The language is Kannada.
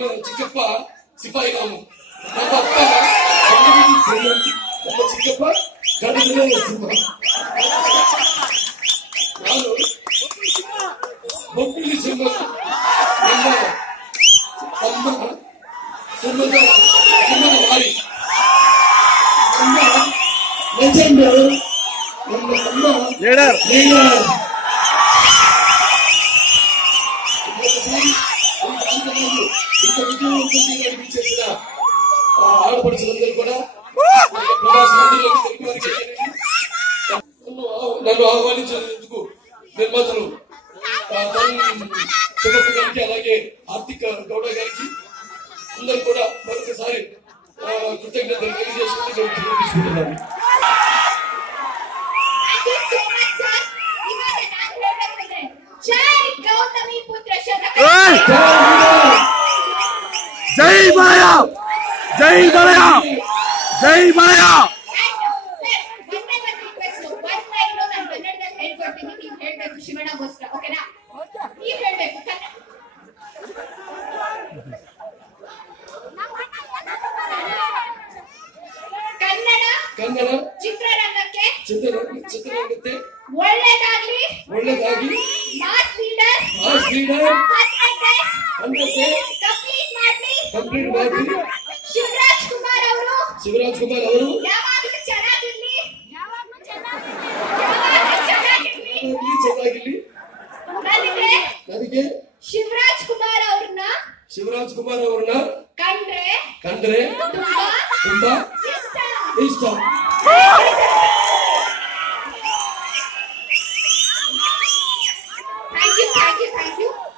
ನಮ್ಮ ಚಿಕ್ಕಪ್ಪ ಸಿಪಾಯಿ ನಾವು, ನಮ್ಮ ಅಪ್ಪ ನಮ್ಮ ಚಿಕ್ಕಪ್ಪ ಗದಗಿನ ಸಿಂಹ, ನಾನು ಬೊಬ್ಬಿಲಿ ಸಿಂಹ, ನಮ್ಮ ಅಮ್ಮ ಸಿಂಹದ ವಾರಿ, ನಮ್ಮ ಲೆಜೆಂಡ್ ನಮ್ಮ ಅಮ್ಮ ಲೀಡರ್. చేసిన ఆడపడుచులందరూ కూడా నన్ను ఆహ్వానించినందుకు నిర్మాతలు శివప్ప గారికి అలాగే ఆర్థిక గౌడ గారికి అందరూ కూడా మరొకసారి కృతజ్ఞతలు తెలియజేసుకుంటూ తీసుకుంటున్నాను. జై మాయా, జై మాయా, జై మాయా. ಕನ್ನಡ ಚಿತ್ರರಂಗಕ್ಕೆ ಒಳ್ಳೆದಾಗ್ಲಿ ಮಾಸ್ ಲೀಡರ್ ಕಂಪ್ಲೀಟ್ ಮಾಡಿ ಶಿವರಾಜ್ ಕುಮಾರ್ ಅವರು ಯಾವಾಗಲೂ ಚೆನ್ನಾಗಿರ್ಲಿ ನನಗೆ ಶಿವರಾಜ್ ಕುಮಾರ್ ಅವ್ರನ್ನ ಕಂಡ್ರೆ ತುಂಬಾ ಇಷ್ಟ. Thank you.